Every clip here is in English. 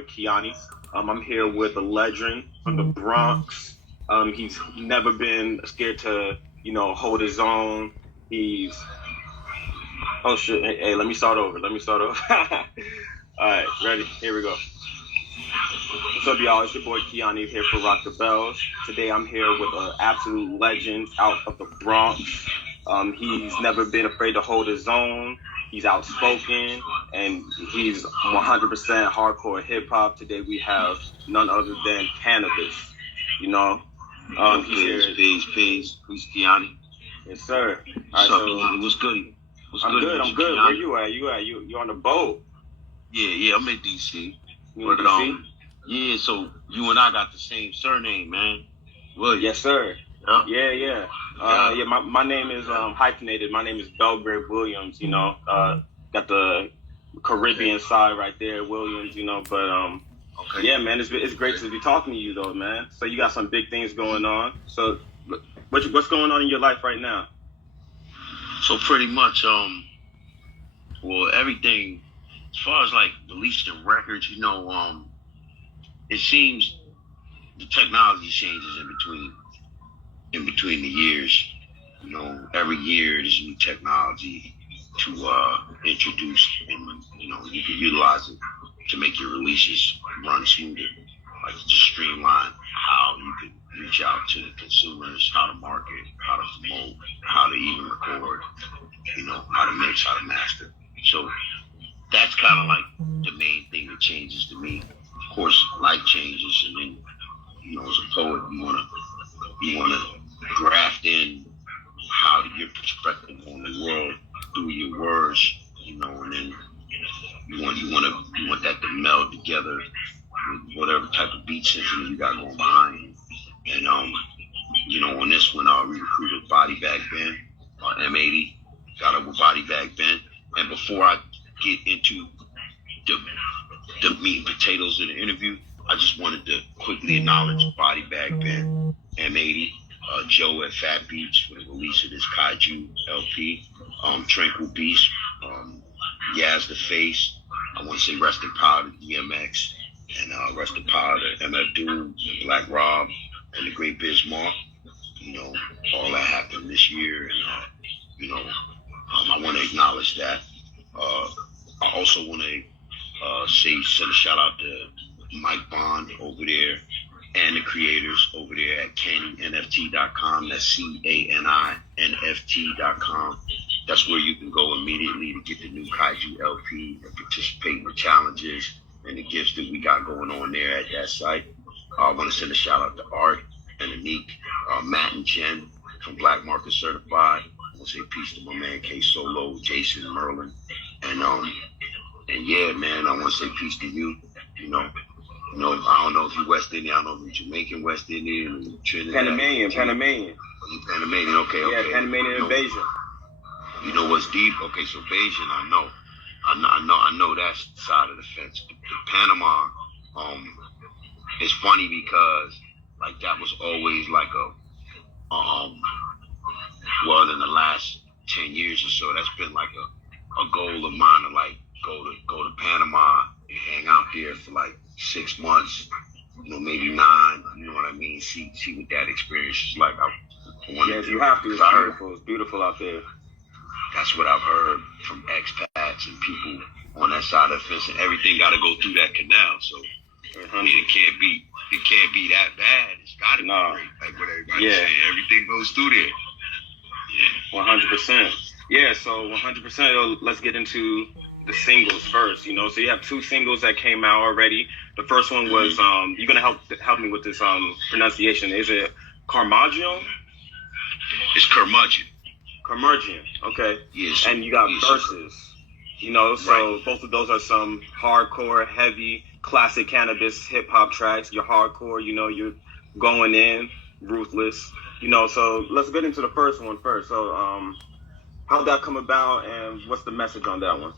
boy Kiani. I'm here with a legend from the Bronx. He's never been scared to, hold his own. Oh shit, hey, let me start over. All right, ready? Here we go. What's up, y'all? It's your boy Kiani here for Rock the Bells. Today I'm here with an absolute legend out of the Bronx. He's never been afraid to hold his own. He's outspoken, and he's 100% hardcore hip-hop. Today we have none other than Cannabis, Peace. Who's Kiani? Yes, sir. What's up, Kiani? What's good? I'm good. Where you at? You on the boat? Yeah, I'm in D.C. You in D.C.? Yeah, so you and I got the same surname, man. Williams. Yes, sir. Yeah. Yeah. My name is hyphenated. My name is Belgrade Williams. Got the Caribbean side right there, Williams. But okay. Yeah, man, it's great to be talking to you though, man. So you got some big things going on. So what's going on in your life right now? So pretty much, everything as far as like releasing records, it seems the technology changes in between the years. Every year there's new technology to introduce, and you can utilize it to make your releases run smoother, like to streamline how you can reach out to the consumers, how to market, how to promote, how to even record, how to mix, how to master. So that's kind of like the main thing that changes to me. Of course, life changes, and then as a poet, you wanna graft in how your perspective on the world through your words, and then you want that to meld together with whatever type of beat system you got going behind. And on this one, we recruited Body Bag Ben, M80, got up with Body Bag Ben. And before I get into the meat and potatoes of the interview, I just wanted to quickly acknowledge Body Bag Ben, M80, Joe at Fat Beach for the release of this Kaiju LP, Tranquil Beast, Yaz the Face. I want to say rest in power to DMX, and rest in power to MF Doom, Black Rob, and the Great Bismarck. All that happened this year, and I want to acknowledge that. I also want to send a shout out to Mike Bond over there and the creators over there at CaniNFT.com. That's CANINFT.com. That's where you can go immediately to get the new Kaiju LP and participate in the challenges and the gifts that we got going on there at that site. I want to send a shout out to Art and Anik, Matt and Jen from Black Market Certified. I want to say peace to my man K Solo, Jason, Merlin, and yeah, man, I want to say peace to you. I don't know if you're West Indian. I don't know if you're Jamaican, West Indian, Trinidad. Panamanian. Panamanian, okay. Yeah, Panamanian invasion. You know what's deep? Okay, so Bayesian, I know that side of the fence. The Panama, it's funny because like that was always like in the last 10 years or so, that's been like a goal of mine to like go to Panama and hang out there for like 6 months, maybe 9. You know what I mean? See what that experience is like. I want Yes, you have to. It's beautiful. It's beautiful out there. That's what I've heard from expats and people on that side of the fence, and everything got to go through that canal. So I mean, it can't be that bad. It's got to be great. Like what everybody's saying, everything goes through there. Yeah, 100%. Yeah, so 100%. Let's get into the singles first. So you have 2 singles that came out already. The first one was you're gonna help me with this pronunciation. Is it Carmagion? It's Curmudgeon. Curmudgeon, okay. Yes. And you got Verses. So right. Both of those are some hardcore, heavy, classic Cannabis hip hop tracks. You're hardcore, you're going in, ruthless. So let's get into the first one first. So how'd that come about, and what's the message on that one?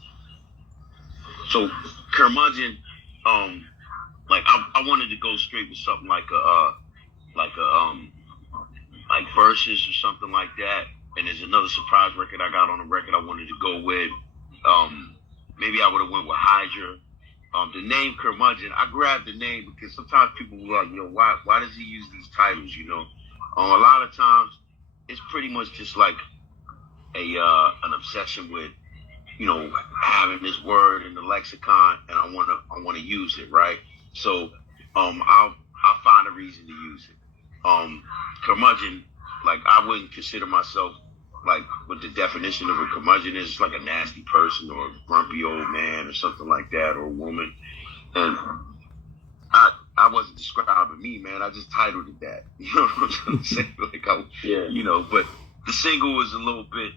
So Curmudgeon, like I wanted to go straight with something like Verses or something like that. And there's another surprise record I got on the record I wanted to go with. Maybe I would have went with Hydra, the name Curmudgeon, I grabbed the name because sometimes people were like, why does he use these titles, a lot of times it's pretty much just like an obsession with, having this word in the lexicon, and I wanna use it, right? So I'll find a reason to use it. Curmudgeon, like, I wouldn't consider myself, like, what the definition of a curmudgeon is. It's like a nasty person or a grumpy old man or something like that, or a woman. And I wasn't describing me, man. I just titled it that. You know what I'm trying to say? Like, but the single was a little bit.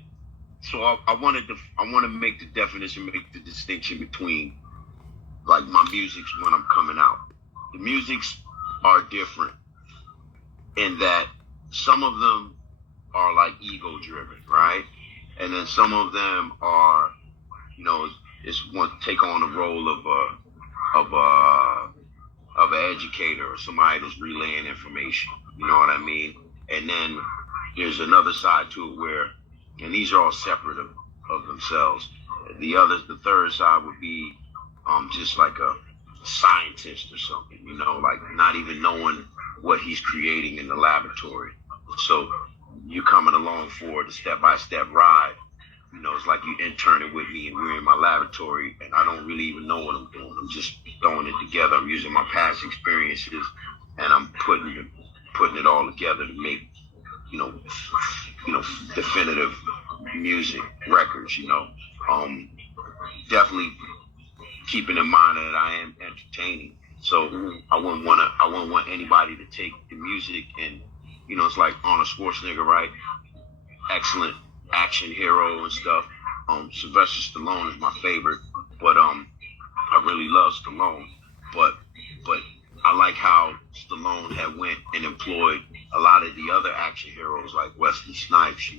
So I want to make the definition, make the distinction between, like, my musics when I'm coming out. The musics are different in that some of them are like ego driven, right? And then some of them are, it's want to take on the role of an educator or somebody that's relaying information. You know what I mean? And then there's another side to it where, and these are all separate of themselves. The third side would be just like a scientist or something, like not even knowing what he's creating in the laboratory. So you're coming along for the step-by-step ride. It's like you interning with me and we're in my laboratory and I don't really even know what I'm doing. I'm just throwing it together. I'm using my past experiences and I'm putting it all together to make, definitive music records, definitely keeping in mind that I am entertaining. So I wouldn't want anybody to take the music and, it's like Arnold Schwarzenegger, right? Excellent action hero and stuff. Sylvester Stallone is my favorite, but I really love Stallone. But I like how Stallone had went and employed a lot of the other action heroes like Wesley Snipes,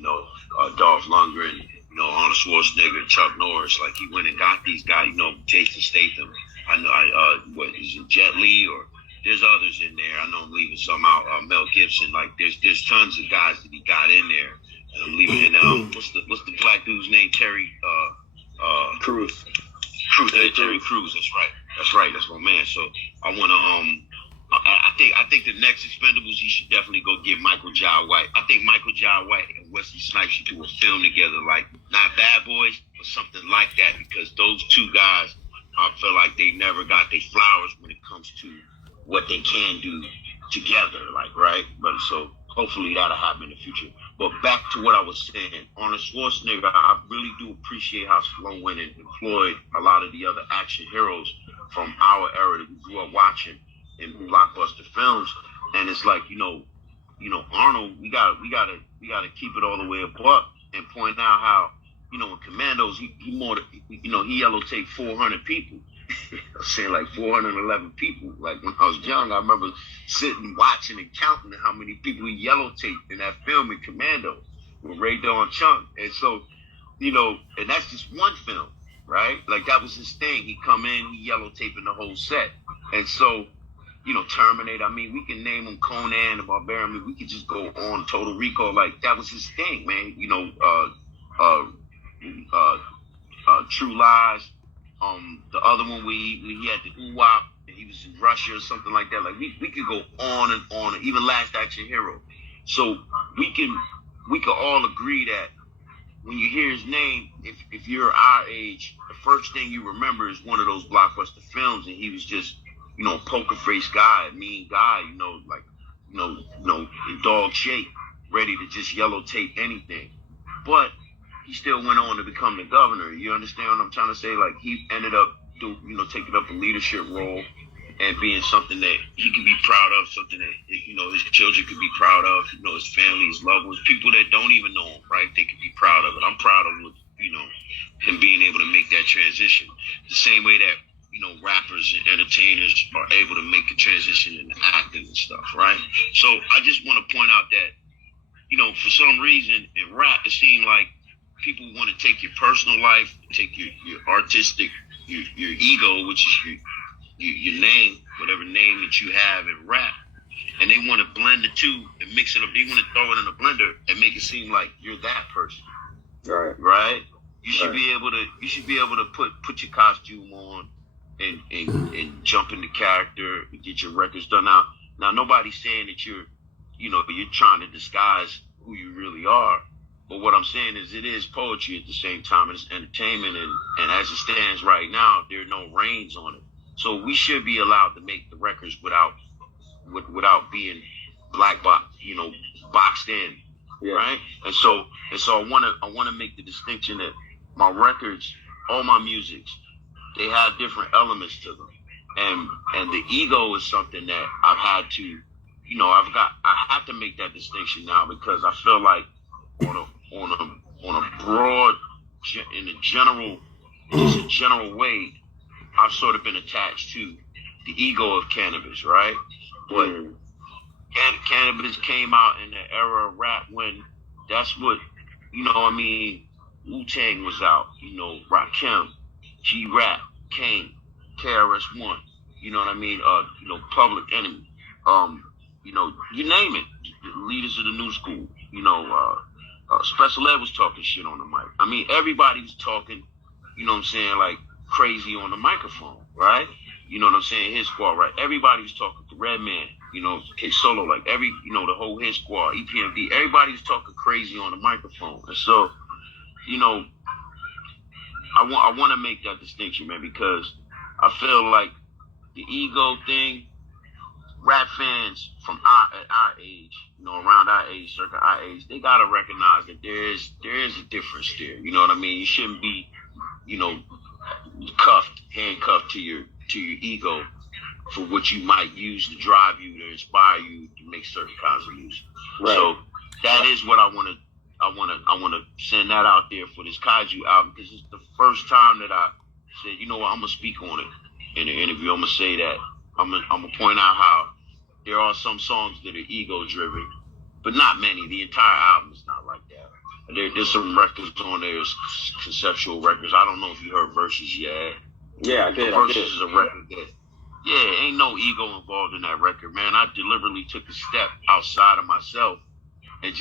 Dolph Lundgren, Arnold Schwarzenegger, Chuck Norris. Like, he went and got these guys, Jason Statham. What is it, Jet Li, or there's others in there. I know I'm leaving some out. Mel Gibson. Like, there's tons of guys that he got in there, and I'm leaving. And what's the black dude's name? Terry Crews. Terry Crews. That's right. That's my man. So I want to I think the next Expendables, he should definitely go get Michael Jai White. I think Michael Jai White and Wesley Snipes should do a film together, like not Bad Boys, but something like that, because those two guys, I feel like they never got their flowers when it comes to what they can do together, like, right? But so hopefully that'll happen in the future. But back to what I was saying, Arnold Schwarzenegger, I really do appreciate how Stallone went and employed a lot of the other action heroes from our era that we grew up watching in blockbuster films. And it's like, Arnold, we gotta keep it all the way above and point out how, in Commandos, he yellow taped 400 people. I was saying like 411 people. Like, when I was young, I remember sitting, watching, and counting how many people he yellow taped in that film in Commando with Ray Dawn Chunk. And so, and that's just one film, right? Like, that was his thing. He come in, he yellow taping the whole set. And so, Terminator, I mean, we can name him Conan, the Barbarian. I mean, we could just go on Total Recall. Like, that was his thing, man. True Lies. The other one where he had the Uwap, and he was in Russia or something like that. Like, we could go on and on, even Last Action Hero. So we can all agree that when you hear his name, if you're our age, the first thing you remember is one of those blockbuster films, and he was just, poker face guy, mean guy, in dog shape, ready to just yellow tape anything. But he still went on to become the governor. You understand what I'm trying to say? Like, he ended up taking up a leadership role and being something that he could be proud of, something that, his children could be proud of, his family, his loved ones, people that don't even know him, right? They could be proud of it. I'm proud of him being able to make that transition. The same way that, rappers and entertainers are able to make a transition into acting and stuff, right? So I just want to point out that, for some reason in rap, it seemed like people want to take your personal life, take your artistic, your ego, which is your name, whatever name that you have in rap, and they want to blend the two and mix it up. They want to throw it in a blender and make it seem like you're that person. Right. Right? You should be able to put your costume on, and jump into character and get your records done. Now nobody's saying that you're trying to disguise who you really are. But what I'm saying is it is poetry at the same time. It's entertainment, and as it stands right now, there are no reins on it. So we should be allowed to make the records without being boxed in, right? And so I wanna make the distinction that my records, all my musics, they have different elements to them, and the ego is something that I've had to, I have to make that distinction now, because I feel like on a broad, in a general way, I've sort of been attached to the ego of cannabis, right? But cannabis came out in the era of rap when that's what, Wu-Tang was out, Rakim, G-Rap, Kane, KRS-One, you know what I mean? Public Enemy, you name it, the leaders of the new school, Special Ed was talking shit on the mic. I mean, everybody was talking, like crazy on the microphone, right? You know what I'm saying? His squad, right? Everybody was talking to Redman, K Solo, like the whole His squad, EPMD. Everybody was talking crazy on the microphone. And so, I want to make that distinction, man, because I feel like the ego thing, rap fans from our age, around our age, circa our age, they gotta recognize that there is a difference there. You know what I mean? You shouldn't be, handcuffed to your ego for what you might use to drive you, to inspire you to make certain kinds of music. Right. So that is what I want to send that out there for this Kaiju album, because it's the first time that I said, I'm gonna speak on it in an interview. I'm gonna say that I'm gonna point out how there are some songs that are ego driven, but not many. The entire album is not like that. There's some records on there, conceptual records. I don't know if you heard Versus yet. Yeah, I did. Versus is a record that, ain't no ego involved in that record, man. I deliberately took a step outside of myself and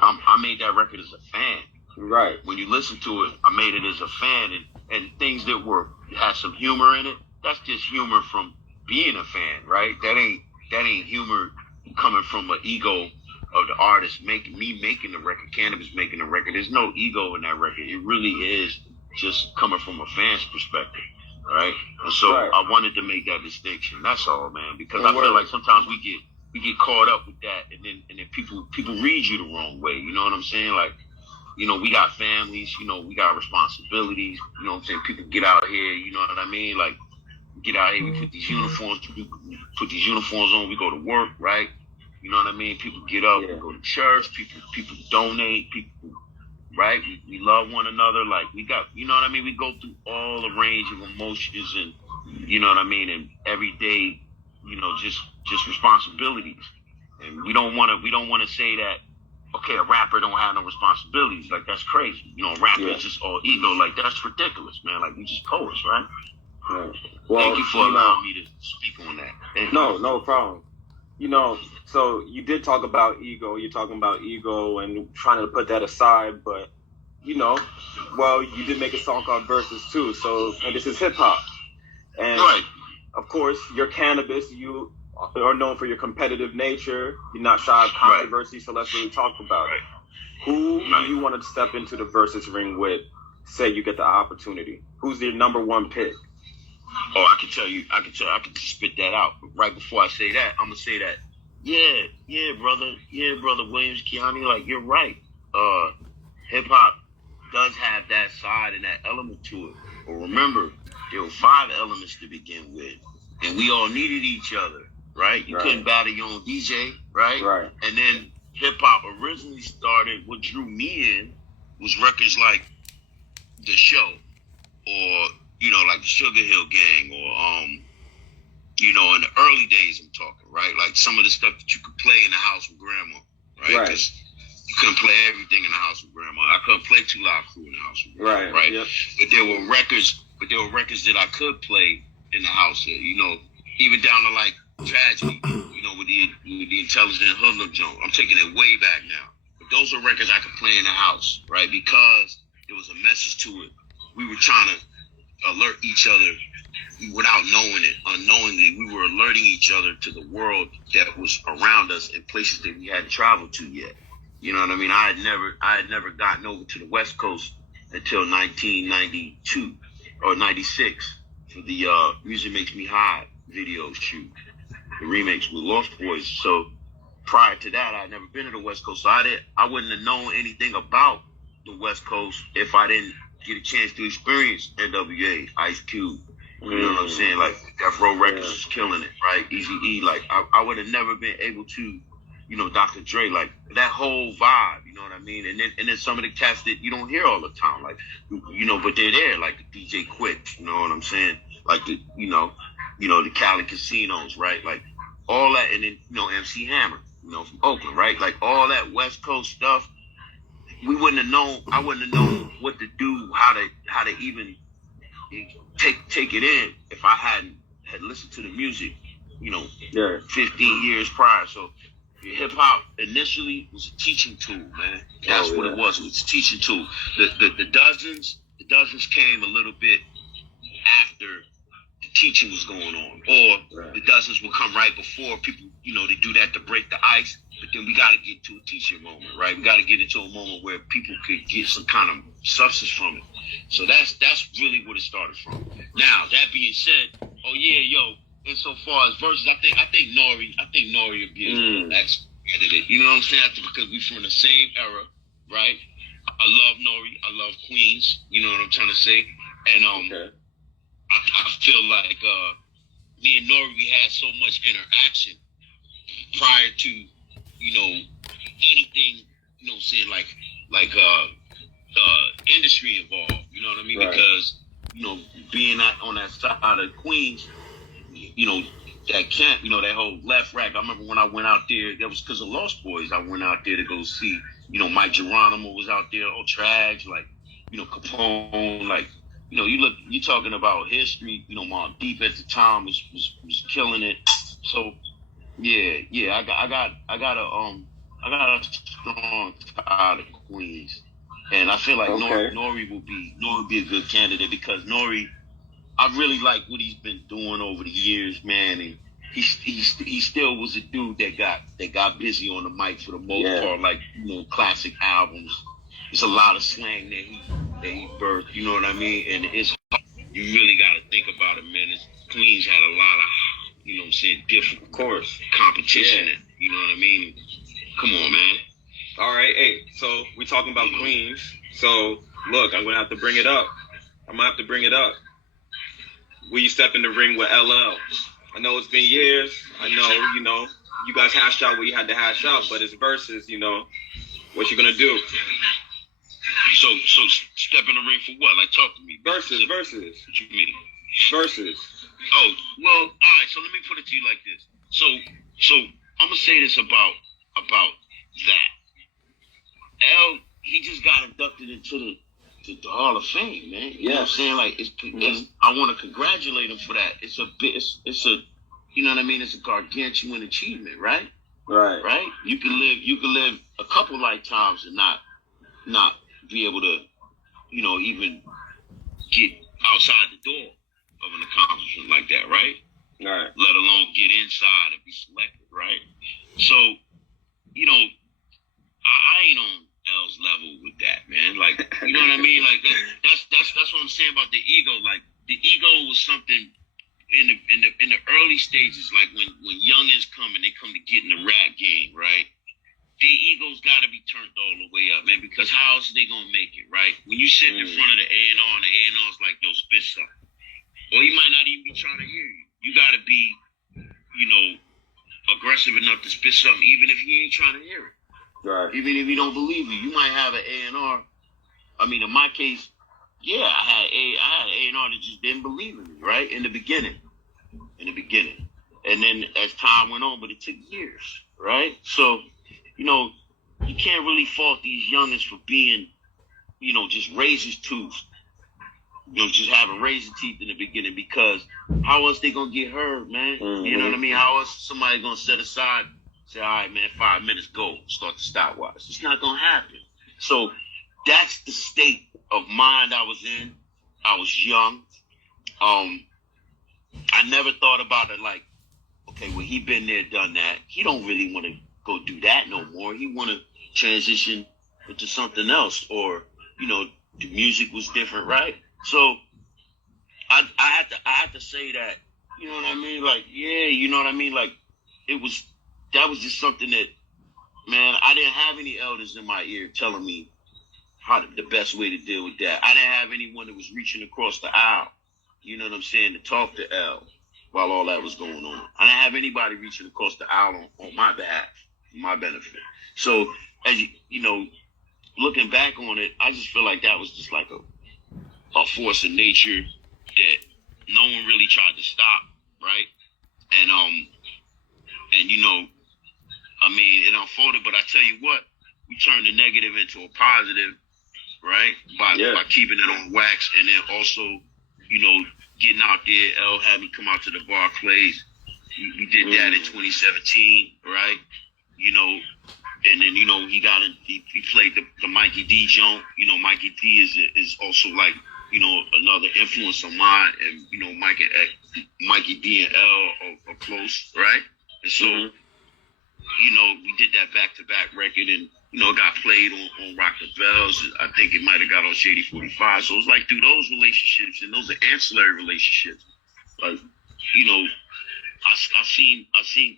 I made that record as a fan. Right. When you listen to it, I made it as a fan, and things that had some humor in it. That's just humor from being a fan, right? That ain't humor coming from an ego of the artist making the record, Cannabis making the record. There's no ego in that record. It really is just coming from a fan's perspective, right? And so I wanted to make that distinction. That's all, man. Because I feel like sometimes we get caught up with that, and then people read you the wrong way. You know what I'm saying? Like, we got families. We got responsibilities. You know what I'm saying? People get out here. You know what I mean? Like, get out here. We put these uniforms. On. We go to work, right? You know what I mean? People get up, we go to church, people donate, people, right? We love one another. Like, we got, you know what I mean? We go through all the range of emotions, and, you know what I mean? And every day, just responsibilities. And we don't want to say that, okay, a rapper don't have no responsibilities. Like, that's crazy. A rapper is just all ego. Like, that's ridiculous, man. Like, we just poets, right? Right. Well, thank you for allowing me to speak on that. No problem. So you did talk about ego. You're talking about ego and trying to put that aside, but you did make a song called Versus too. So, and this is hip hop, and of course, your Cannabis. You are known for your competitive nature. You're not shy of controversy. So let's really talk about it. Who do you want to step into the Versus ring with? Say you get the opportunity. Who's your number one pick? Oh, I can spit that out. But right before I say that, I'm gonna say that. Yeah, brother Williams, Kiani, like, you're right. Hip hop does have that side and that element to it. But remember, there were 5 elements to begin with, and we all needed each other, right? You couldn't battle your own DJ, right? Right. And then hip hop originally started. What drew me in was records like The Show, or like the Sugar Hill Gang, or in the early days, I'm talking, right? Like some of the stuff that you could play in the house with grandma, right? Because you couldn't play everything in the house with grandma. I couldn't play Too Loud Crew in the house with grandma, right? Yep. But there were records that I could play in the house, even down to like Tragedy, with the Intelligent Hoodlum joint. I'm taking it way back now. But those are records I could play in the house, right? Because there was a message to it. We were trying to alert each other without knowing it, unknowingly, we were alerting each other to the world that was around us in places that we hadn't traveled to yet. You know what I mean? I had never gotten over to the West Coast until 1992 or 96 for the Music Makes Me High video shoot, the remix with Lost Boys. So prior to that, I had never been to the West Coast. So I wouldn't have known anything about the West Coast if I didn't get a chance to experience NWA, Ice Cube. You know what I'm saying? Like, Death Row Records was killing it, right? Eazy-E, like, I would have never been able to, you know, Dr. Dre, like, that whole vibe, you know what I mean? And then some of the cats that you don't hear all the time, like, you know, but they're there, like the DJ Quick, you know what I'm saying? Like, the, you know, the Cali Casinos, right? Like, all that, and then, you know, MC Hammer, you know, from Oakland, right? Like, all that West Coast stuff, I wouldn't have known what to do, how to even take it in if I had listened to the music, you know, 15 years prior. So hip hop initially was a teaching tool, man. That's what it was. It was a teaching tool. The dozens came a little bit after the teaching was going on, or the dozens would come right before. People, you know, they do that to break the ice. But then we got to get to a teaching moment, right? We got to get into a moment where people could get some kind of substance from it. So that's really what it started from. Now, that being said, insofar as verses, I think Nori would be an excellent candidate. You know what I'm saying? Because we from the same era, right? I love Nori. I love Queens. You know what I'm trying to say? And I feel like me and Nori, we had so much interaction prior to, you know, anything, you know what I'm saying, like industry involved, you know what I mean? Right. Because, you know, being on that side of Queens, you know, that camp, you know, that whole left rack. I remember when I went out there, that was because of Lost Boys. I went out there to go see, you know, Mike Geronimo was out there, Trags, like, you know, Capone, like, you know, you're talking about history, you know, Mobb Deep at the time was killing it. So yeah, I got a strong tie to Queens. And I feel like Nori would be a good candidate because Nori, I really like what he's been doing over the years, man. And he still was a dude that got busy on the mic for the most part, like, you know, classic albums. There's a lot of slang that he birthed, you know what I mean? And it's, you really got to think about it, man. Queens had a lot of, you know what I'm saying, different, of course, competition. And, you know what I mean? Come on, man. All right, hey, so we talking about Queens. So, look, I'm going to have to bring it up. Will you step in the ring with LL? I know it's been years. I know, you know, you guys hashed out what you had to hash out, but it's versus, you know, what you going to do? So step in the ring for what? Like, talk to me. Versus. What you mean? Versus. Oh, well, all right, so let me put it to you like this. So I'm going to say this about that. L, he just got inducted into the Hall of Fame, man. You know what I'm saying? Like, it's I want to congratulate him for that. It's a, you know what I mean? It's a gargantuan achievement, right? Right? You can live a couple lifetimes and not be able to, you know, even get outside the door of an accomplishment like that, right? Right. Let alone get inside and be selected, right? So, you know, I ain't on L's level with that, man. Like, you know what I mean? Like, that's what I'm saying about the ego. Like, the ego was something in the early stages, like when youngins come and they come to get in the rap game, right? Their egos got to be turned all the way up, man, because how else are they going to make it, right? When you sit in front of the A&R and the A&R's like, yo, spit something. Or he might not even be trying to hear you. You got to be, you know, aggressive enough to spit something, even if he ain't trying to hear it. Right. Even if he don't believe you. You might have an A&R. I mean, in my case, I had an A&R that just didn't believe in me, right? In the beginning. And then as time went on, but it took years, right? So, you know, you can't really fault these youngins for being, you know, just razor's tooth. You know, just having razor teeth in the beginning, because how else they gonna get heard, man? Mm-hmm. You know what I mean? How else somebody gonna set aside, say, all right, man, 5 minutes, go, start the stopwatch? It's not gonna happen. So that's the state of mind I was in. I was young. I never thought about it like, okay, well, he been there, done that. He don't really want to go do that no more. He want to transition into something else, or the music was different, right? So I had to say that, you know what I mean? Like, yeah, you know what I mean? Like, that was just something that, man, I didn't have any elders in my ear telling me the best way to deal with that. I didn't have anyone that was reaching across the aisle, you know what I'm saying, to talk to L while all that was going on. I didn't have anybody reaching across the aisle on my behalf, my benefit. So, as looking back on it, I just feel like that was just like a force of nature that no one really tried to stop, right? And I mean, it unfolded, but I tell you what, we turned the negative into a positive, right? By keeping it on wax, and then also, getting out there. L had me come out to the Barclays. We did that in 2017, right? And then he played the Mikey D joint. Mikey D is also like another influence of mine, and Mikey D and L are close, right? And so we did that back-to-back record, and it got played on Rock the Bells. I think it might have got on Shady 45. So it was like through those relationships, and those are ancillary relationships. Like, I seen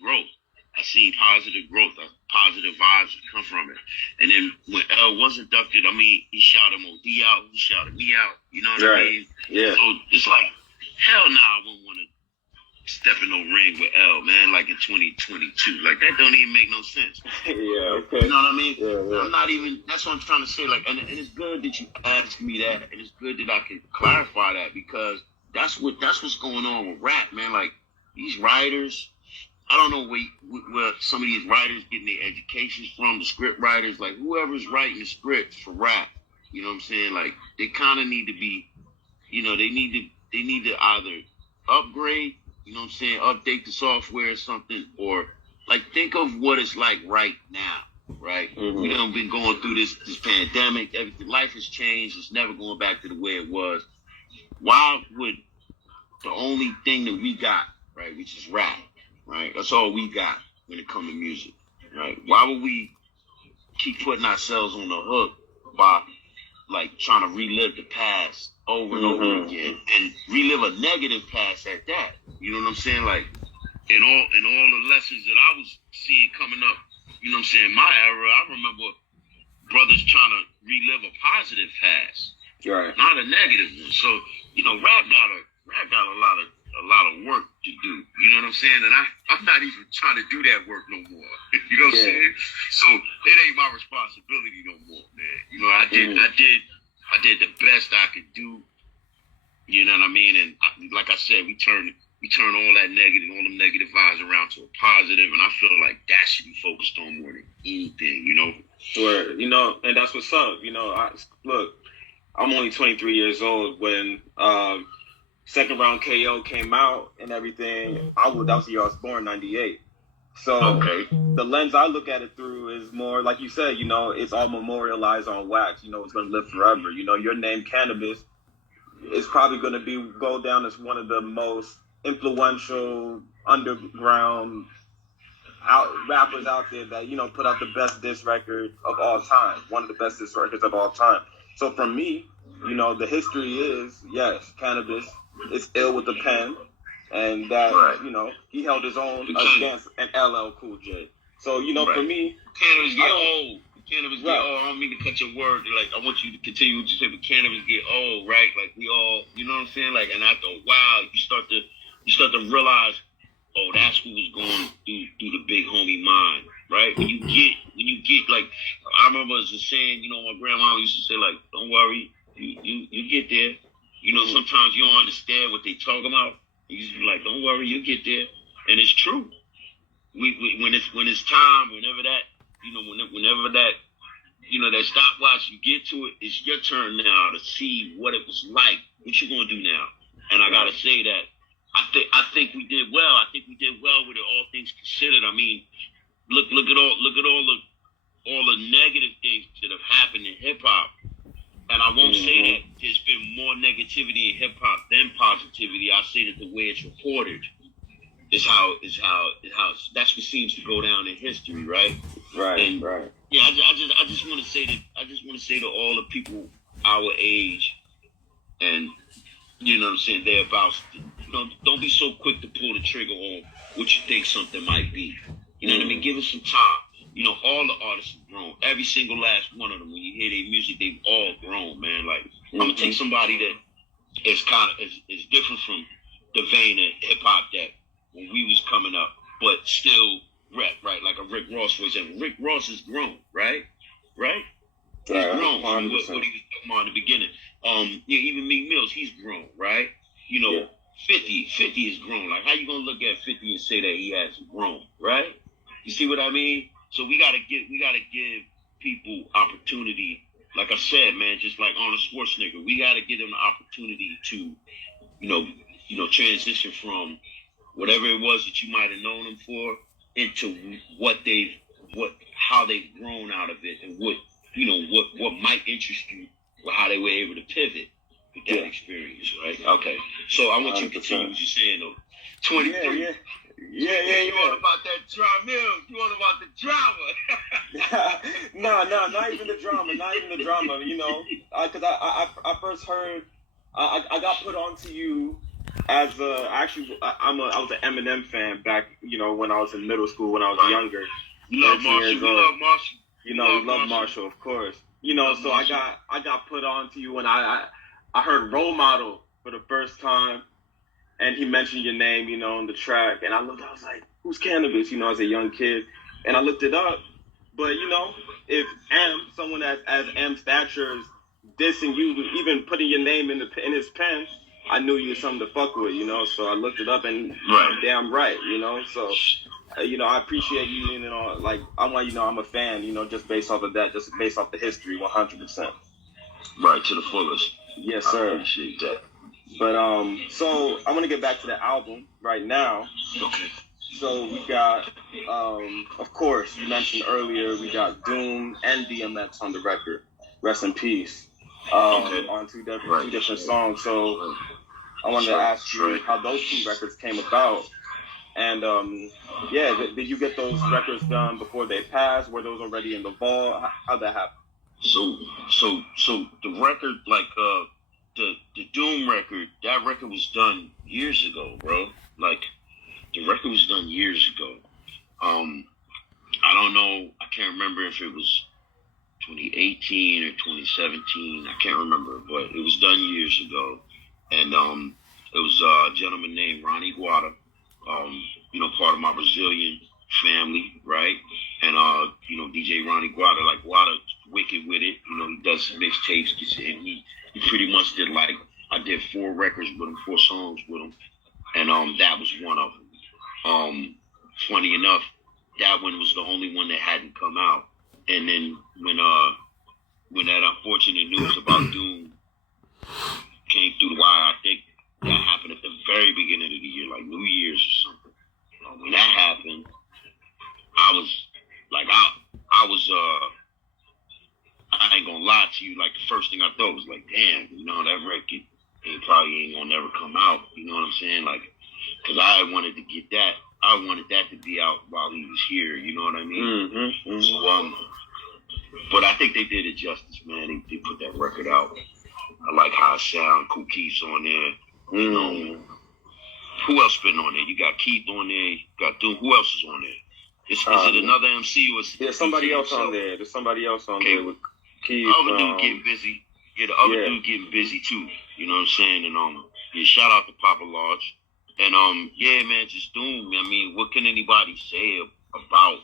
growth. I seen positive growth, positive vibes that come from it. And then when L was inducted, I mean, he shouted MOD out, he shouted me out. You know what I mean? Yeah. So it's like, hell no, I wouldn't want to step in no ring with L, man, like in 2022. Like, that don't even make no sense. Yeah, okay. You know what I mean? Yeah. I'm not even, that's what I'm trying to say. Like, and it's good that you asked me that, and it's good that I can clarify that, because that's what's going on with rap, man. Like, these writers, I don't know where some of these writers getting their educations from, the script writers, like whoever's writing the scripts for rap, you know what I'm saying? Like, they kind of need to be, they need to either upgrade, you know what I'm saying, update the software or something, or like think of what it's like right now, right? We done been going through this pandemic, everything, life has changed, it's never going back to the way it was. Why would the only thing that we got, right, which is rap, right? That's all we got when it comes to music, right? Why would we keep putting ourselves on the hook by like trying to relive the past over and over again, and relive a negative past at that? You know what I'm saying? Like, in all the lessons that I was seeing coming up, you know what I'm saying, my era, I remember brothers trying to relive a positive past, right, not a negative one. So, rap got a lot of work to do. You know what I'm saying? And I'm not even trying to do that work no more. You know what I'm saying? So it ain't my responsibility no more, man. I did the best I could do. You know what I mean? And like I said, we turn all that negative, all them negative vibes around to a positive, and I feel like that should be focused on more than anything. Where, and that's what's up. Look, I'm only 23 years old when second round KO came out and everything. That was the year I was born, 98. So the lens I look at it through is more, like you said, it's all memorialized on wax. It's going to live forever. Your name, Cannabis, is probably going to go down as one of the most influential underground rappers out there that, put out the best diss record of all time. One of the best diss records of all time. So for me, the history is, yes, Cannabis is ill with the pen, and that, he held his own against an LL Cool J. So, for me, Cannabis get old. Cannabis get old. I don't mean to cut your word. Like, I want you to continue what you say, but Cannabis get old, right? Like, we all, you know what I'm saying? Like, and after a while, you start to realize, oh, that's who was going through the big homie mind, right? When you get like, I remember as a saying, my grandma used to say, like, don't worry, you get there. Sometimes you don't understand what they talk about. You just be like, don't worry, you get there. And it's true. When it's time, whenever that, that stopwatch, you get to it, it's your turn now to see what it was like. What you gonna do now? And I gotta say that I think we did well. I think we did well with it, all things considered. I mean, look at all the negative things that have happened in hip hop and I won't say that there's been more negativity in hip hop than positivity. I say that the way it's reported is how that's what seems to go down in history, right? Right. Yeah, I just want to say to all the people our age, and you know what I'm saying, thereabouts, don't be so quick to pull the trigger on what you think something might be. You know what I mean? Give it some time. All the artists have grown. Every single last one of them. When you hear their music, they've all grown, man. Like I'm gonna take somebody that is kind of is different from the vein of hip hop that when we was coming up, but still rap, right? Like a Rick Ross, for example. Rick Ross has grown, right? He's grown from what he was talking about in the beginning. Even Meek Mills, he's grown, right? 50 has grown. Like, how you gonna look at 50 and say that he hasn't grown, right? You see what I mean? So we gotta give people opportunity. Like I said, man, just like Arnold Schwarzenegger, we gotta give them the opportunity to, transition from whatever it was that you might have known them for into how they've grown out of it, and what might interest you, or how they were able to pivot with that experience, right? Okay. So I want you to continue what you're saying, though. 23. Yeah. You want about that drama? You want about the drama? No, not even the drama. Because I first heard, I got put onto you as I was an Eminem fan back, when I was in middle school, when I was younger. You love Marshall. We love Marshall, of course. So I got put onto you, and I heard Role Model for the first time. And he mentioned your name, on the track. And I was like, who's Cannabis, as a young kid. And I looked it up. But, if someone as M stature is dissing you, even putting your name in his pen, I knew you were something to fuck with, So I looked it up, and damn right, So, I appreciate you, like, I'm a fan, just based off of that, just based off the history, 100%. Right, to the fullest. Yes, sir. I appreciate that. But so I'm gonna get back to the album right now. Okay. So we got, of course, you mentioned earlier, we got Doom and DMX on the record. Rest in peace. On two different songs. So I wanted to ask you how those two records came about. And did you get those records done before they passed? Were those already in the vault? How'd that happen? So the record, like the Doom record, that record was done years ago, bro. Like, the record was done years ago. I don't know, I can't remember if it was 2018 or 2017. I can't remember, but it was done years ago. And it was a gentleman named Ronnie Guada, part of my Brazilian family, right? And DJ Ronnie Guada, like Guada's wicked with it. He does mixtapes, and he pretty much did, like, I did 4 records with him, 4 songs with him, and that was one of them. Funny enough, that one was the only one that hadn't come out. And then when that unfortunate news about Doom came through the wire, I think that happened at the very beginning of the year, like New Year's or something. When that happened, I was like, I ain't gonna lie to you, like, the first thing I thought was like, damn, that record probably ain't gonna never come out, you know what I'm saying? Like, cause I wanted to get that, I wanted that to be out while he was here, you know what I mean? So, but I think they did it justice, man. They put that record out. I like how it sounds. Kool Keith's on there, Who else been on there? You got Keith on there, you got Doom. Who else is on there? Is it another MC or is there's somebody else on there? There's somebody else on there with Keith. The other dude getting busy. Yeah, the other dude getting busy too. You know what I'm saying? And shout out to Papa Lodge. And man, just Doom. I mean, what can anybody say about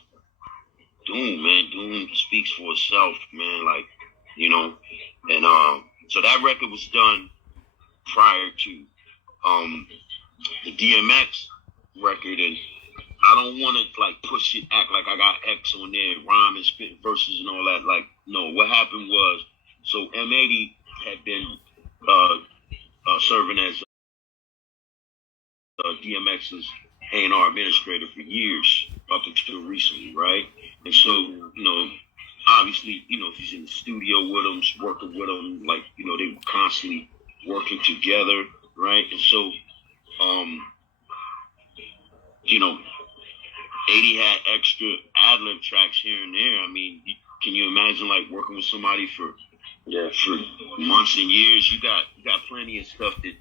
Doom, man? Doom speaks for itself, man. Like, and so that record was done prior to the DMX record, and I don't want to, like, push it, act like I got X on there, rhyme and spit verses and all that. Like, no, what happened was, so M80 had been serving as DMX's A&R administrator for years, up until recently, right? And so, obviously, he's in the studio with him, working with him, like, they were constantly working together, right? And so, you know, 80 had extra ad-lib tracks here and there. I mean, can you imagine, like, working with somebody for months and years? You got plenty of stuff that,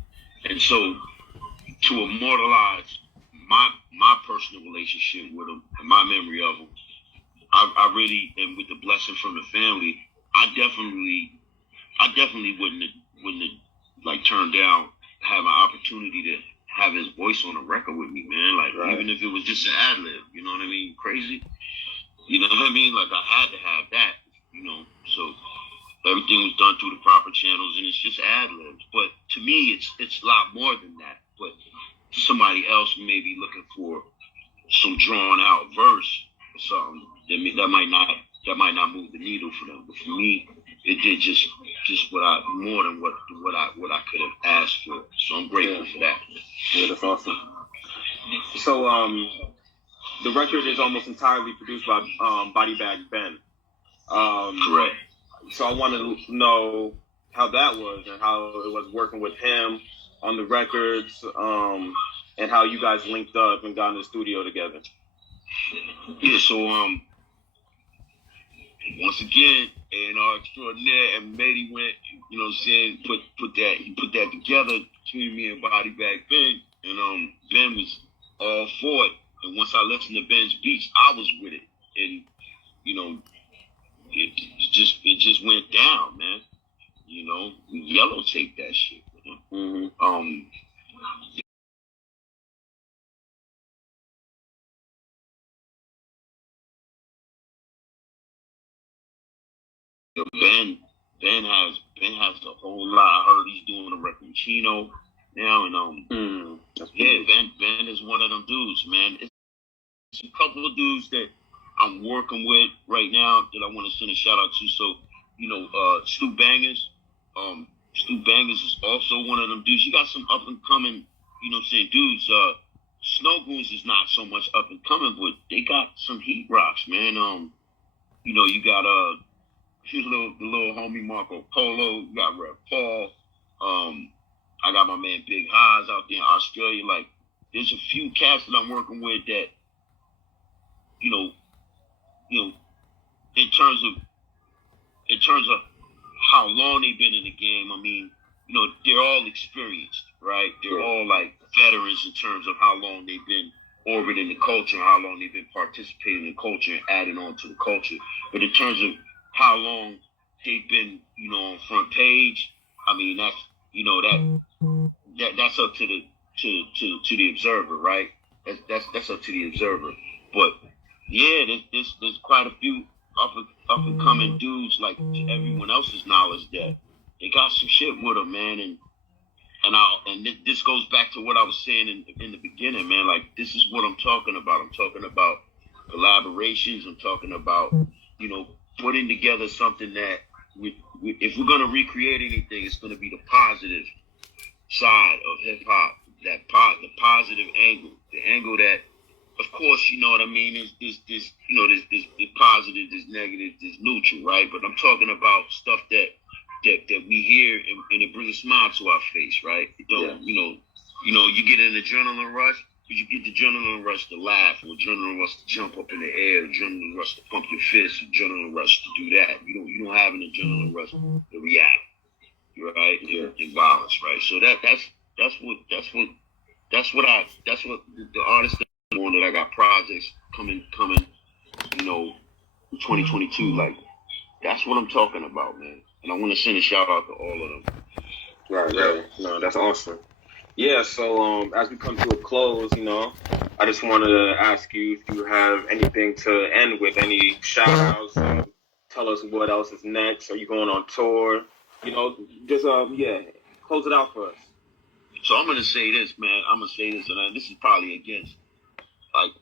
and so to immortalize my personal relationship with him and my memory of him, I really, and with the blessing from the family, I definitely wouldn't have like turned down having an opportunity to have his voice on a record with me, man. Like, right. Even if it was just an ad lib, you know what I mean? Crazy, you know what I mean? Like, I had to have that, So everything was done through the proper channels, and it's just ad libs. But to me, it's a lot more than that. But somebody else may be looking for some drawn out verse or something that might not move the needle for them. But for me, it did just more than what I could have asked for. So I'm grateful for that. Yeah, that's awesome. So the record is almost entirely produced by Body Bag Ben. Correct. So I wanted to know how that was and how it was working with him on the records, and how you guys linked up and got in the studio together. Yeah, so once again, A&R extraordinaire, and Matey went, put that together between me and Body Bag Ben, and Ben was all for it. And once I listened to Ben's beats, I was with it, and it just went down, man. We yellow taped that shit. Mm-hmm. Ben has a whole lot. I heard he's doing a record with Chino now, and Ben is one of them dudes, man. It's a couple of dudes that I'm working with right now that I want to send a shout out to. So, Stu Bangers. Stu Bangers is also one of them dudes. You got some up and coming, dudes. Snow Goons is not so much up and coming, but they got some heat rocks, man. You got the little homie Marco Polo. You got Red Paul. I got my man Big Haas out there in Australia. Like, there's a few cats that I'm working with that, in terms of how long they've been in the game. I mean, they're all experienced, right? They're all like veterans in terms of how long they've been orbiting the culture, how long they've been participating in the culture and adding on to the culture. But in terms of how long they've been, on front page, I mean, that's that's up to the observer, right? That's up to the observer. But yeah, there's quite a few up and coming dudes, like, to everyone else's knowledge, that they got some shit with them, man. And this goes back to what I was saying in the beginning, man. Like, this is what I'm talking about. I'm talking about collaborations. I'm talking about, putting together something that, if we're going to recreate anything, it's going to be the positive side of hip hop, the positive angle, the angle that, of course, you know what I mean, there's positive, there's negative, there's neutral, right? But I'm talking about stuff that we hear and it brings a smile to our face, right? You get an adrenaline rush, but you get the adrenaline rush to laugh, or adrenaline rush to jump up in the air, adrenaline rush to pump your fist, adrenaline rush to do that. You don't have an adrenaline rush to react, right? In violence, right? So that's what the artist that I got projects coming, 2022. Like, that's what I'm talking about, man. And I want to send a shout out to all of them. Right. No, that's awesome. Yeah, so as we come to a close, I just wanted to ask you if you have anything to end with, any shout outs, tell us what else is next. Are you going on tour? Just close it out for us. So I'm gonna say this, man. And this is probably against, like,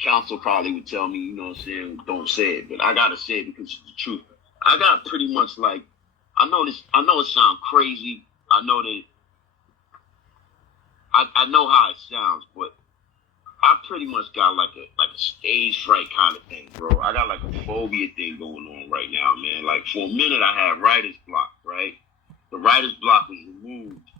counsel probably would tell me, don't say it, but I gotta say it because it's the truth. I got pretty much, like, I know it sounds crazy. I know that I know how it sounds, but I pretty much got like a stage fright kind of thing, bro. I got like a phobia thing going on right now, man. Like for a minute I had writer's block, right? The writer's block was removed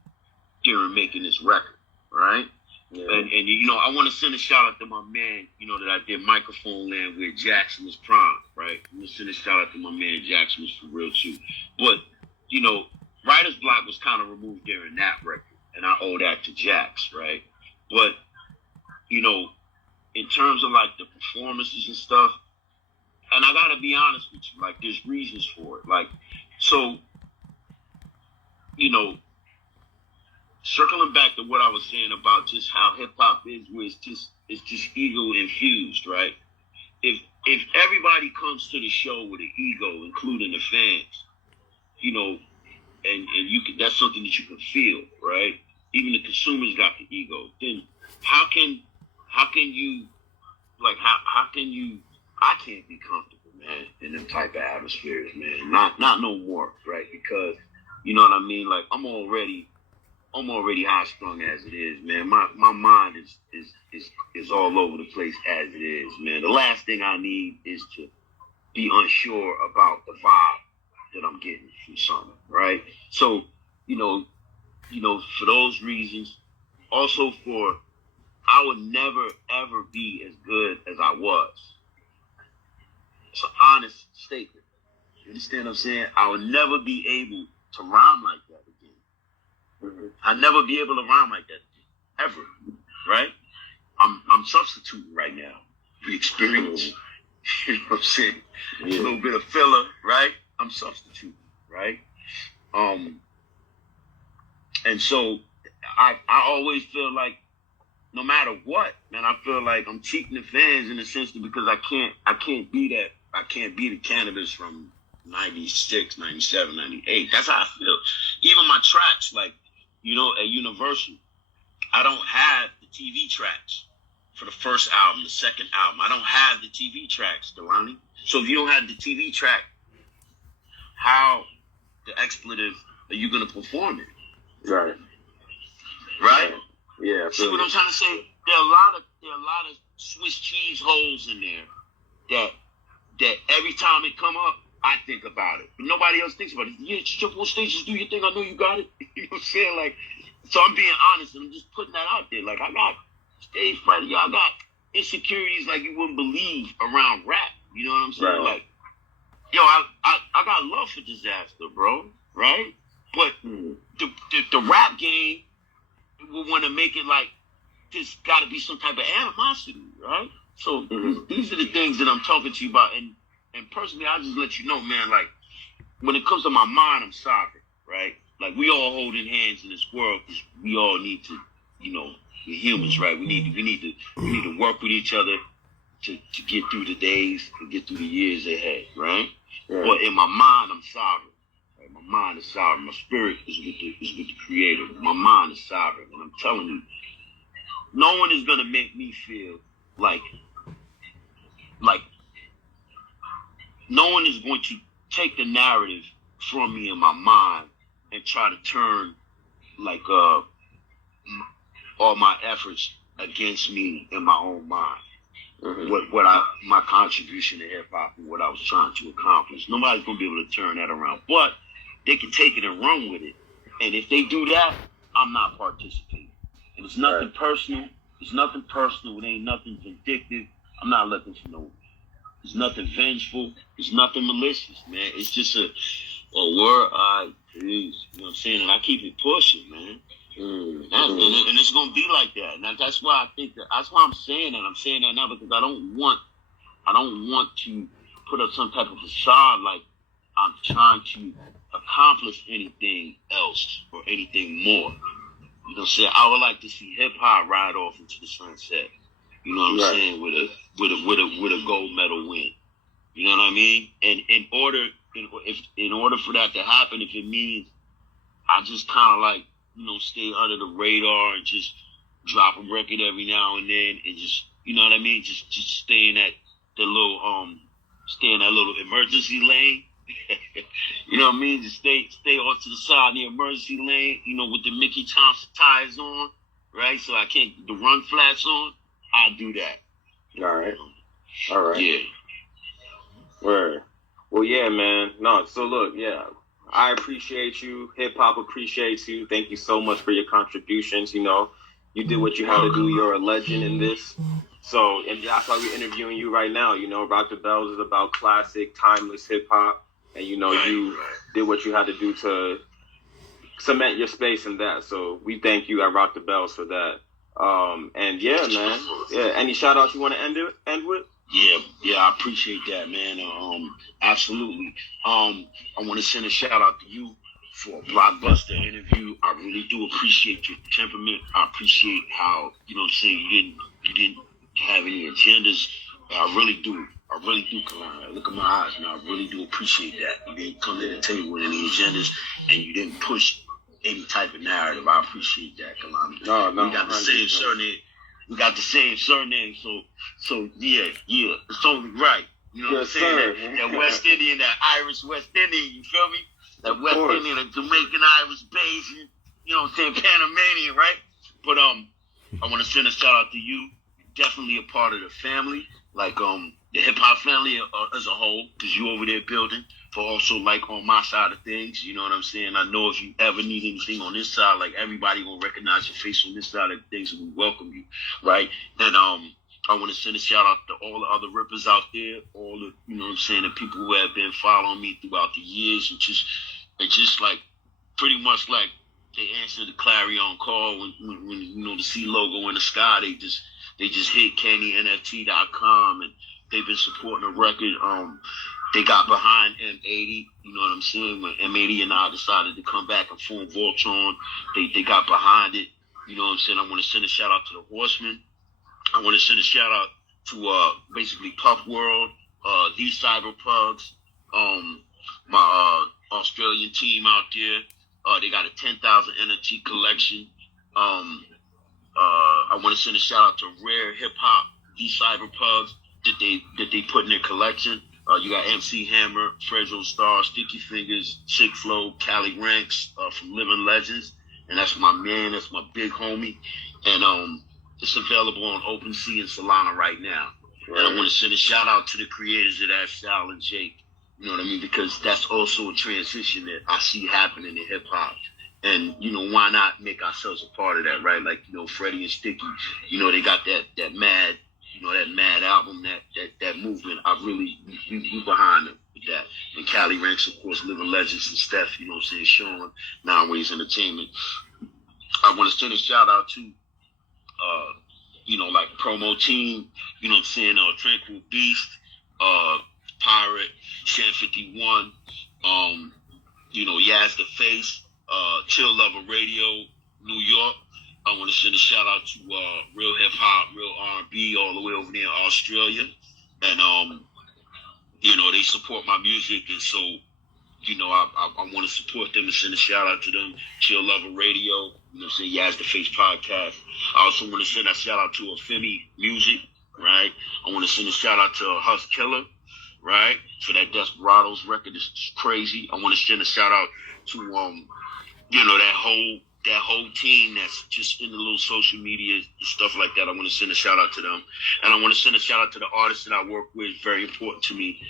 during making this record, right? Yeah. And you know, I want to send a shout out to my man, you know, that I did Microphone Land with, Jackson was Prime, right? I want to send a shout out to my man Jackson was for real too. But, you know, writer's block was kind of removed during that record, and I owe that to Jax, right? But, you know, in terms of like the performances and stuff, and I gotta be honest with you, like there's reasons for it. Like, so, you know, circling back to what I was saying about just how hip hop is, where it's just ego infused, right? If everybody comes to the show with an ego, including the fans, you know, and you can, that's something that you can feel, right? Even the consumers got the ego. Then how can you, like, how can you, I can't be comfortable, man, in them type of atmospheres, man. Not no more, right? Because, you know what I mean? Like, I'm already high strung as it is, man. My mind is all over the place as it is, man. The last thing I need is to be unsure about the vibe that I'm getting from something, right? So, you know, for those reasons, also for I would never ever be as good as I was. It's an honest statement. You understand what I'm saying? I would never be able to rhyme like that again. Mm-hmm. I'd never be able to rhyme like that again, ever. Right? I'm substituting right now for experience. You know what I'm saying? Yeah. A little bit of filler, right? I'm substituting, right? And so I always feel like no matter what, man, I feel like I'm cheating the fans in the sense that because I can't be the Cannabis from 96, 97, 98. That's how I feel. Even my tracks, like, you know, at Universal, I don't have the TV tracks for the first album, the second album. I don't have the TV tracks, Delani. So if you don't have the TV track, how the expletive are you going to perform it? Right. Right? Yeah. See what I'm trying to say? There are a lot of Swiss cheese holes in there that every time it come up, I think about it. But nobody else thinks about it. Yeah, jump on stage, just do your thing. I know you got it. You know what I'm saying? Like, so I'm being honest and I'm just putting that out there. Like, I got stage fright. I got insecurities like you wouldn't believe around rap. You know what I'm saying? Right. Like, yo, I got love for Disaster, bro. Right? But the rap game will want to make it like there's got to be some type of animosity, right? So these are the things that I'm talking to you about. And personally, I'll just let you know, man, like, when it comes to my mind, I'm sovereign, right? Like, we all holding hands in this world because we all need to, you know, we're humans, right? We need to work with each other to get through the days and get through the years ahead, right? But in my mind, I'm sovereign. Right? My mind is sovereign. My spirit is with the Creator. My mind is sovereign. And I'm telling you, no one is gonna make me feel like no one is going to take the narrative from me in my mind and try to turn like all my efforts against me in my own mind. My contribution to hip hop and what I was trying to accomplish. Nobody's gonna be able to turn that around, but they can take it and run with it. And if they do that, I'm not participating. And it's nothing personal. It's nothing personal. It ain't nothing vindictive. I'm not looking for no. It's nothing vengeful. It's nothing malicious, man. It's just a word. Please. You know what I'm saying? And I keep it pushing, man. And it's gonna be like that. And that's why I think that's why I'm saying that. I'm saying that now because I don't want to put up some type of facade like I'm trying to accomplish anything else or anything more. You know what I'm saying? I would like to see hip hop ride off into the sunset. You know what I'm saying? With a gold medal win. You know what I mean? And in order for that to happen, if it means I just kind of like, you know, stay under the radar and just drop a record every now and then and just, you know what I mean? Just stay in that little emergency lane. You know what I mean? Just stay off to the side of the emergency lane, you know, with the Mickey Thompson tires on, right? So I can't get the run flats on. I'll do that. All right. Yeah. Word. Well, yeah, man. No, so look, yeah. I appreciate you. Hip hop appreciates you. Thank you so much for your contributions. You know, you did what you had to do. You're a legend in this. So, and that's why we're interviewing you right now. You know, Rock the Bells is about classic, timeless hip hop. And, you know, you did what you had to do to cement your space in that. So we thank you at Rock the Bells for that. And yeah, man. Yeah. Any shout outs you want to end with? Yeah, I appreciate that, man. Absolutely. I want to send a shout out to you for a blockbuster interview. I really do appreciate your temperament. I appreciate how, you know what I'm saying, you didn't have any agendas. I really do, Kalani. Look at my eyes, man. I really do appreciate that. You didn't come to the table with any agendas, and you didn't push any type of narrative. I appreciate that, Kalani. No, we got the same surname. We got the same surname, so yeah, it's only right. You know what I'm saying? That West Indian, that Irish West Indian, you feel me? That West Indian, that Jamaican Irish Bayesian, you know what I'm saying? Panamanian, right? But I want to send a shout out to you. Definitely a part of the family, like the hip hop family as a whole, because you over there building. For also like on my side of things, you know what I'm saying? I know if you ever need anything on this side, like everybody gonna recognize your face on this side of things, and we welcome you, right? And I want to send a shout out to all the other rippers out there, all the, you know what I'm saying, the people who have been following me throughout the years, and just like pretty much like they answered the clarion call when you know the C logo in the sky. They just hit CandyNFT.com, and they've been supporting the record. They got behind M80, you know what I'm saying? When M80 and I decided to come back and form Voltron, they got behind it, you know what I'm saying? I want to send a shout out to the Horsemen. I want to send a shout out to basically Puff World, these Cyberpugs, my Australian team out there. They got a 10,000 NFT collection. I want to send a shout out to Rare Hip Hop, these Cyberpugs that they put in their collection. You got MC Hammer, Fredro Star, Sticky Fingers, Sick Flow, Cali Ranks from Living Legends, and that's my man, that's my big homie, and it's available on OpenSea and Solana right now. Right. And I want to send a shout out to the creators of that, Sal and Jake. You know what I mean? Because that's also a transition that I see happening in hip hop. And, you know, why not make ourselves a part of that, right? Like, you know, Freddie and Sticky, you know, they got that mad, you know, that mad album, that movement. I really, we behind them with that. And Cali Ranks, of course, Living Legends and Steph, you know what I'm saying, Sean, Nine Ways Entertainment. I want to send a shout out to, you know, like promo team, you know what I'm saying, Tranquil Beast, Pirate, Shan 51, you know, Yaz the Face, Chill Lover Radio, New York. I want to send a shout out to Real Hip Hop, Real R&B, all the way over there in Australia. And, you know, they support my music. And so, you know, I want to support them and send a shout out to them. Chill Lover Radio, you know what I'm saying, Yaz the Face podcast. I also want to send a shout out to Afemi Music, right? I want to send a shout out to Hus Killer, right? For that Desperados record is crazy. I want to send a shout out to, you know, that whole team that's just in the little social media and stuff like that. I want to send a shout out to them. And I want to send a shout out to the artists that I work with. Very important to me.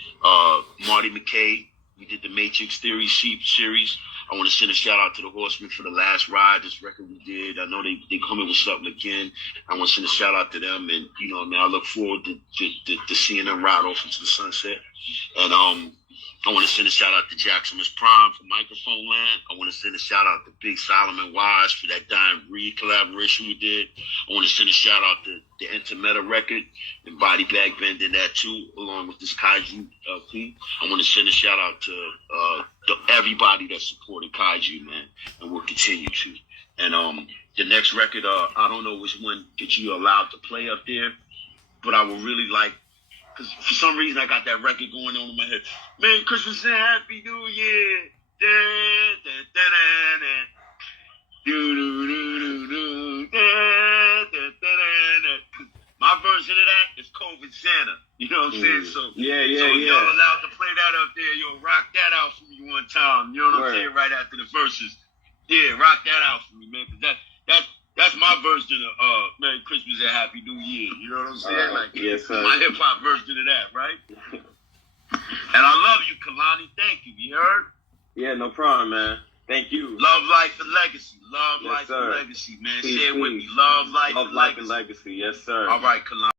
Marty McKay, we did the Matrix Theory series. I want to send a shout out to the Horsemen for the Last Ride, this record we did. I know they coming with something again. I want to send a shout out to them. And, you know, man, I look forward to seeing them ride off into the sunset. And, I want to send a shout out to Jackson's Prime for Microphone Land. I want to send a shout out to Big Solomon Wise for that Dying Breed collaboration we did. I want to send a shout out to the Intermeta record and Body Bag Bend in that too, along with this Kaiju LP. I want to send a shout out to everybody that supported Kaiju, man, and will continue to. And the next record, I don't know which one that you allowed to play up there, but I would really like. Because for some reason I got that record going on in my head. Merry Christmas and Happy New Year. My version of that is COVID Santa. You know what I'm saying? So y'all allowed to play that up there. Yo, rock that out for me one time. You know what I'm saying? Right after the verses. Yeah, rock that out for me, man. Because That's my version of Merry Christmas and Happy New Year. You know what I'm saying? Like, yes, sir. My hip hop version of that, right? And I love you, Kalani. Thank you. You heard? Yeah, no problem, man. Thank you. Love, life, and legacy. Love, Yes, life, sir. and legacy, man. Please, Say it with please. me. Love, life, Love, and life, legacy. and legacy. Yes, sir. All right, Kalani.